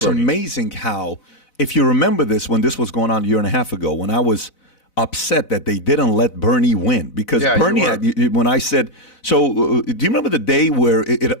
It's amazing how, if you remember this, when this was going on a year and a half ago, when I was upset that they didn't let Bernie win, because Bernie had, when I said, so do you remember the day where it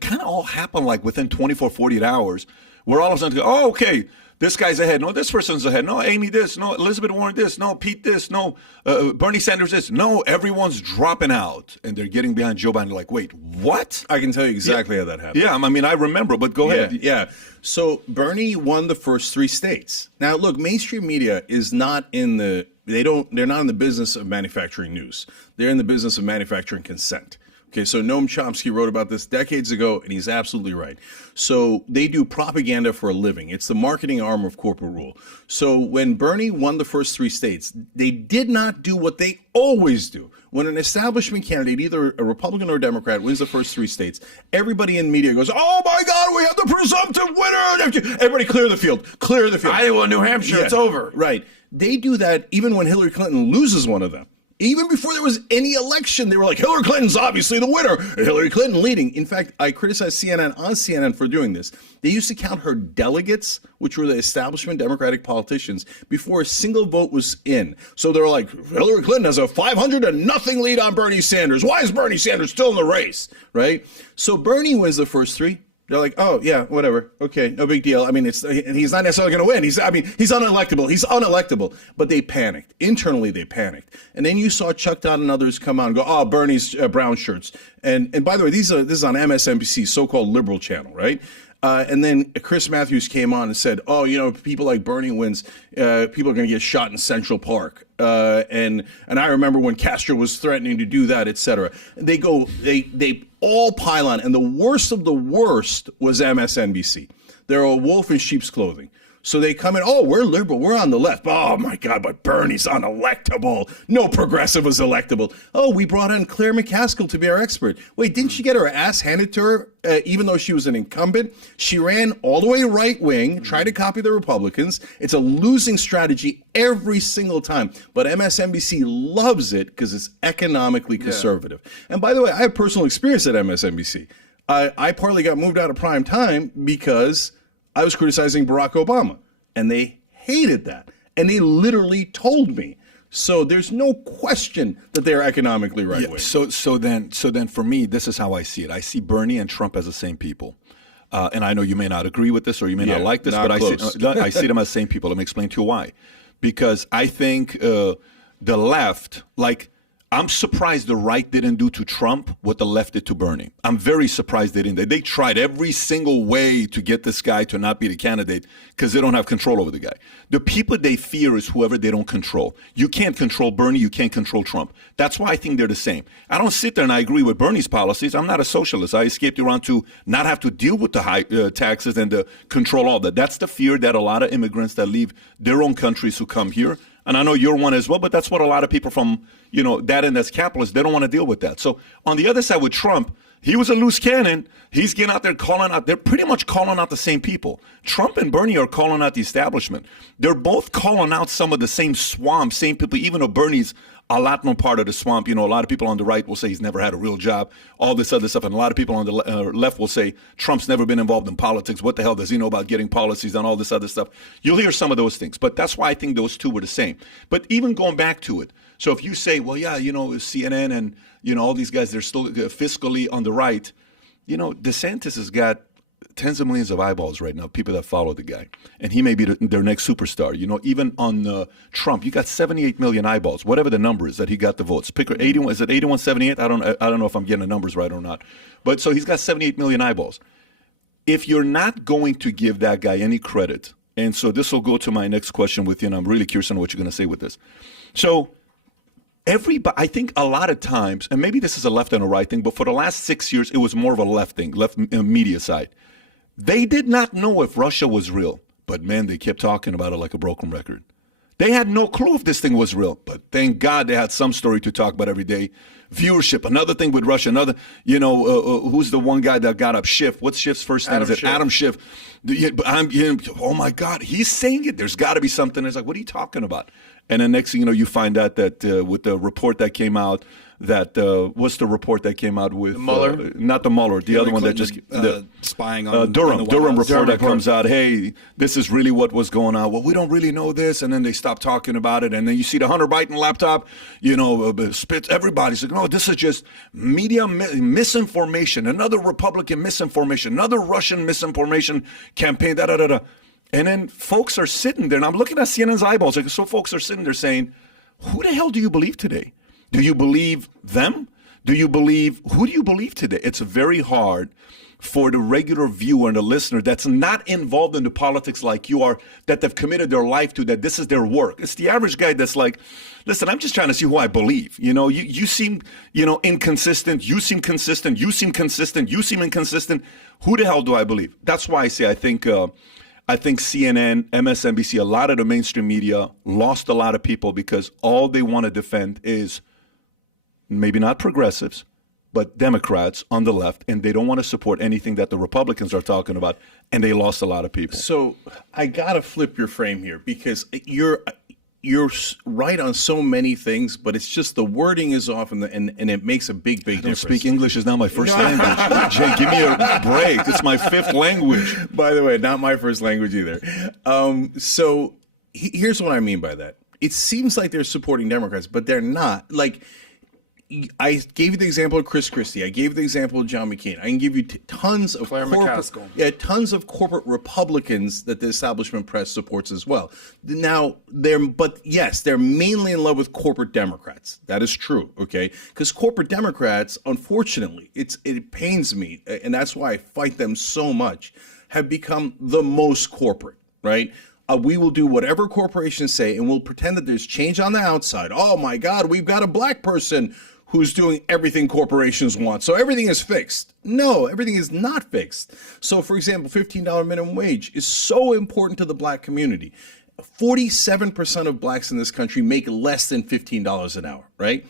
kind of all happened like within 24, 48 hours, where all of a sudden, oh, okay, this guy's ahead. No, this person's ahead. No, Amy this. No, Elizabeth Warren this. No, Pete this. No, Bernie Sanders this. No, everyone's dropping out. And they're getting behind Joe Biden. Like, wait, what? I can tell you exactly how that happened. Yeah, I mean, I remember, but go ahead. Yeah. So Bernie won the first 3 states. Now, look, mainstream media is not in the, they're not in the business of manufacturing news. They're in the business of manufacturing consent. Okay, so Noam Chomsky wrote about this decades ago, and he's absolutely right. So they do propaganda for a living. It's the marketing arm of corporate rule. So when Bernie won the first 3 states, they did not do what they always do. When an establishment candidate, either a Republican or a Democrat, wins the first 3 states, everybody in media goes, oh my God, we have the presumptive winner. Everybody clear the field, clear the field. Iowa, New Hampshire, it's over. Right. They do that even when Hillary Clinton loses one of them. Even before there was any election, they were like, Hillary Clinton's obviously the winner. Hillary Clinton leading. In fact, I criticized CNN on CNN for doing this. They used to count her delegates, which were the establishment Democratic politicians, before a single vote was in. So they were like, Hillary Clinton has a 500-0 lead on Bernie Sanders. Why is Bernie Sanders still in the race? Right? So Bernie wins the first 3. They're like, oh, yeah, whatever. Okay, no big deal. I mean, he's not necessarily going to win. He's unelectable. He's unelectable. But they panicked. Internally, they panicked. And then you saw Chuck Todd and others come out and go, oh, Bernie's brown shirts. And by the way, this is on MSNBC, so-called liberal channel, right? And then Chris Matthews came on and said, oh, you know, people like Bernie wins, people are going to get shot in Central Park. And I remember when Castro was threatening to do that, et cetera. They all pile on. And the worst of the worst was MSNBC. They're a wolf in sheep's clothing. So they come in, oh, we're liberal, we're on the left. Oh, my God, but Bernie's unelectable. No progressive is electable. Oh, we brought in Claire McCaskill to be our expert. Wait, didn't she get her ass handed to her, even though she was an incumbent? She ran all the way right wing, tried to copy the Republicans. It's a losing strategy every single time. But MSNBC loves it because it's economically conservative. And by the way, I have personal experience at MSNBC. I partly got moved out of prime time because I was criticizing Barack Obama, and they hated that. And they literally told me. So there's no question that they're economically right-wing. So then for me, this is how I see it. I see Bernie and Trump as the same people. And I know you may not agree with this or you may not like this, but I see them as the same people. Let me explain to you why. Because I think the left, like, I'm surprised the right didn't do to Trump what the left did to Bernie. I'm very surprised they didn't. They tried every single way to get this guy to not be the candidate because they don't have control over the guy. The people they fear is whoever they don't control. You can't control Bernie. You can't control Trump. That's why I think they're the same. I don't sit there and I agree with Bernie's policies. I'm not a socialist. I escaped Iran to not have to deal with the high taxes and to control all that. That's the fear that a lot of immigrants that leave their own countries who come here. And I know you're one as well, but that's what a lot of people from, that and that's capitalists, they don't want to deal with that. So on the other side with Trump, he was a loose cannon. He's getting out there calling out. They're pretty much calling out the same people. Trump and Bernie are calling out the establishment. They're both calling out some of the same swamp, same people, even though Bernie's a lot more part of the swamp. A lot of people on the right will say he's never had a real job, all this other stuff. And a lot of people on the left will say Trump's never been involved in politics. What the hell does he know about getting policies and all this other stuff? You'll hear some of those things. But that's why I think those two were the same. But even going back to it, so if you say, well, yeah, CNN and, all these guys, they're still fiscally on the right. DeSantis has got tens of millions of eyeballs right now, people that follow the guy. And he may be their next superstar. Even on Trump, you got 78 million eyeballs, whatever the number is that he got the votes. Pick 81, is it 81, 78? I don't know if I'm getting the numbers right or not. But so he's got 78 million eyeballs. If you're not going to give that guy any credit, and so this will go to my next question with you, and I'm really curious on what you're going to say with this. So I think a lot of times, and maybe this is a left and a right thing, but for the last 6 years, it was more of a left thing, left media side. They did not know if Russia was real, but man, they kept talking about it like a broken record. They had no clue if this thing was real, but thank God they had some story to talk about every day. viewership. Another thing with Russia, who's the one guy that got up? Schiff. What's Schiff's first name? Is it Adam Schiff? Oh my God, he's saying it. There's got to be something. It's like, what are you talking about? And then next thing you know, you find out that with the report that came out, what's the report that came out with Mueller? Not the Mueller, the other one that just spying on Durham report that comes out. Hey, this is really what was going on. Well, we don't really know this, and then they stop talking about it, and then you see the Hunter Biden laptop, spits. Everybody's like, no, this is just media misinformation, another Republican misinformation, another Russian misinformation campaign. And then folks are sitting there, and I'm looking at CNN's eyeballs. Like, so folks are sitting there saying, who the hell do you believe today? Do you believe them? Who do you believe today? It's very hard for the regular viewer and the listener that's not involved in the politics like you are, that they've committed their life to, that this is their work. It's the average guy that's like, listen, I'm just trying to see who I believe. You seem, inconsistent. You seem consistent. You seem consistent. You seem inconsistent. Who the hell do I believe? That's why I say I think CNN, MSNBC, a lot of the mainstream media lost a lot of people because all they want to defend is maybe not progressives, but Democrats on the left, and they don't want to support anything that the Republicans are talking about, and they lost a lot of people. So I got to flip your frame here because you're right on so many things, but it's just the wording is off, and it makes a big difference. I don't speak English is not my first language. Jay, give me a break. It's my fifth language. By the way, not my first language either. So here's what I mean by that. It seems like they're supporting Democrats, but they're not. Like, I gave you the example of Chris Christie. I gave you the example of John McCain. I can give you tons of tons of corporate Republicans that the establishment press supports as well. Now, they're mainly in love with corporate Democrats. That is true, okay? Because corporate Democrats, unfortunately, it pains me, and that's why I fight them so much, have become the most corporate, right? We will do whatever corporations say, and we'll pretend that there's change on the outside. Oh my God, we've got a black person who's doing everything corporations want. So everything is fixed. No, everything is not fixed. So for example, $15 minimum wage is so important to the black community. 47% of blacks in this country make less than $15 an hour, right?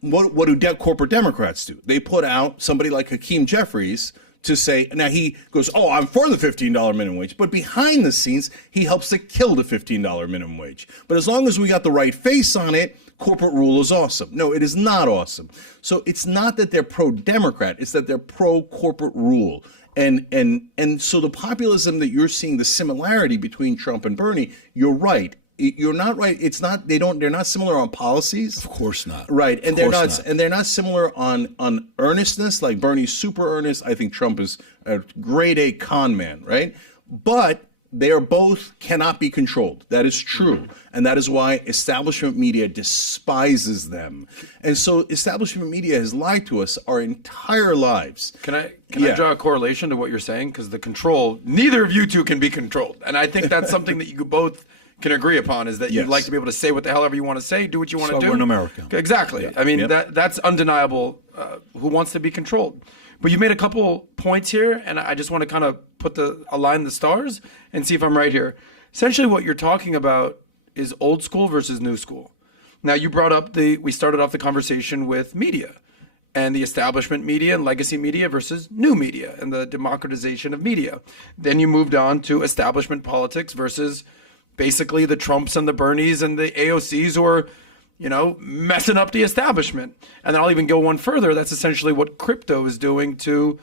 What do corporate Democrats do? They put out somebody like Hakeem Jeffries to say, now he goes, oh, I'm for the $15 minimum wage. But behind the scenes, he helps to kill the $15 minimum wage. But as long as we got the right face on it, corporate rule is awesome. No, it is not awesome. So it's not that they're pro-Democrat, it's that they're pro-corporate rule. And so the populism that you're seeing, the similarity between Trump and Bernie, you're right. You're not right. It's not. They're not similar on policies. Of course not. Right, and they're not similar on earnestness. Like Bernie's super earnest. I think Trump is a grade A con man. Right, but they are both cannot be controlled. That is true, and that is why establishment media despises them. And so establishment media has lied to us our entire lives. Can I draw a correlation to what you're saying? Because the control, neither of you two can be controlled, and I think that's something that you both can agree upon, is that you'd like to be able to say what the hell ever you want to say, do what you want to do. We're in America. Exactly. Yeah. I mean, that's undeniable. Who wants to be controlled? But you made a couple points here, and I just want to kind of align the stars and see if I'm right here. Essentially, what you're talking about is old school versus new school. Now, you brought up we started off the conversation with media and the establishment media and legacy media versus new media and the democratization of media. Then you moved on to establishment politics versus basically the Trumps and the Bernies and the AOCs who are, messing up the establishment. And I'll even go one further. That's essentially what crypto is doing to,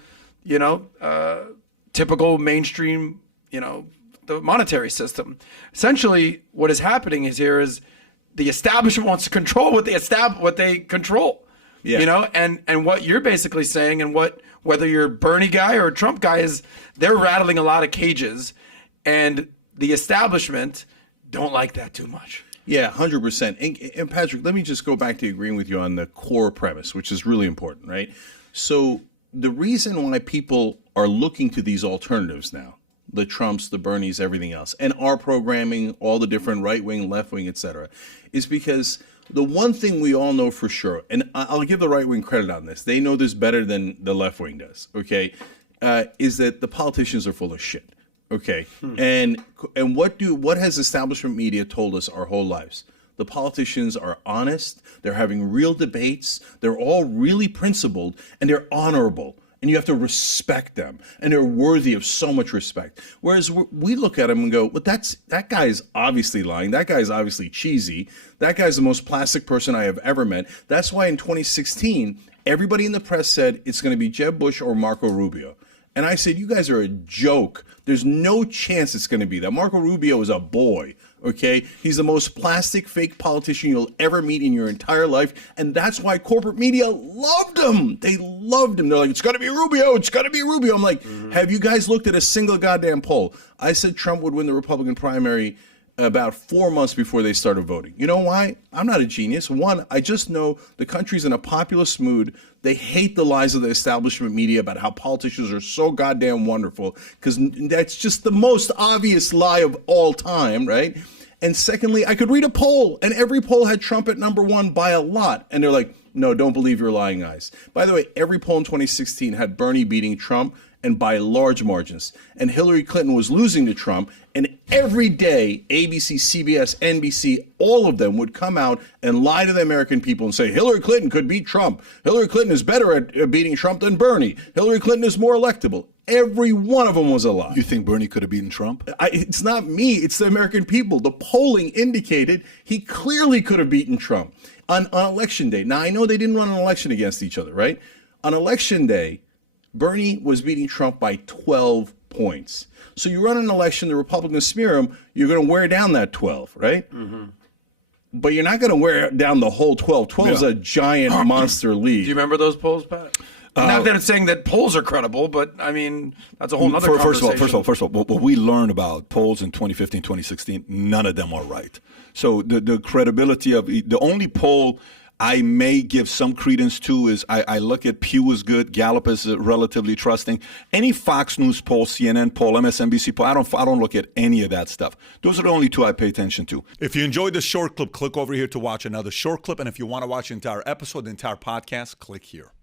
typical mainstream, the monetary system. Essentially, what is happening is the establishment wants to control what they control. Yeah. And what you're basically saying, and whether you're a Bernie guy or a Trump guy, is they're rattling a lot of cages, and the establishment don't like that too much. Yeah, 100%. And Patrick, let me just go back to agreeing with you on the core premise, which is really important, right? So the reason why people are looking to these alternatives now, the Trumps, the Bernies, everything else, and our programming, all the different right wing, left wing, et cetera, is because the one thing we all know for sure, and I'll give the right wing credit on this, they know this better than the left wing does, okay, is that the politicians are full of shit. Okay, and what has establishment media told us our whole lives? the politicians are honest, they're having real debates, they're all really principled, and they're honorable. And you have to respect them, and they're worthy of so much respect. Whereas we look at them and go, well, that guy is obviously lying. That guy is obviously cheesy. That guy's the most plastic person I have ever met. That's why in 2016, everybody in the press said it's going to be Jeb Bush or Marco Rubio. And I said, you guys are a joke. There's no chance it's going to be that. Marco Rubio is a boy, okay? He's the most plastic, fake politician you'll ever meet in your entire life. And that's why corporate media loved him. They loved him. They're like, it's got to be Rubio. It's got to be Rubio. I'm like, have you guys looked at a single goddamn poll? I said Trump would win the Republican primary about 4 months before they started voting. You know why? I'm not a genius. One, I just know the country's in a populist mood. They hate the lies of the establishment media about how politicians are so goddamn wonderful, because that's just the most obvious lie of all time, right? And secondly, I could read a poll, and every poll had Trump at number one by a lot. And they're like, no, don't believe your lying eyes. By the way, every poll in 2016 had Bernie beating Trump, and by large margins. And Hillary Clinton was losing to Trump. And every day, ABC, CBS, NBC, all of them would come out and lie to the American people and say, Hillary Clinton could beat Trump. Hillary Clinton is better at beating Trump than Bernie. Hillary Clinton is more electable. Every one of them was a lie. You think Bernie could have beaten Trump? It's not me. It's the American people. The polling indicated he clearly could have beaten Trump on election day. Now, I know they didn't run an election against each other, right? On election day, Bernie was beating Trump by 12 points. So you run an election, the Republicans smear him, you're going to wear down that 12, right? Mm-hmm. But you're not going to wear down the whole 12. 12 is a giant monster lead. Do you remember those polls, Pat? Not that it's saying that polls are credible, but I mean, that's a whole other conversation. First of all, what we learned about polls in 2015, 2016, none of them are right. So the credibility of the only poll I may give some credence to is I look at Pew is good, Gallup is relatively trusting. Any Fox News poll, CNN poll, MSNBC poll, I don't look at any of that stuff. Those are the only two I pay attention to. If you enjoyed this short clip, click over here to watch another short clip. And if you want to watch the entire episode, the entire podcast, click here.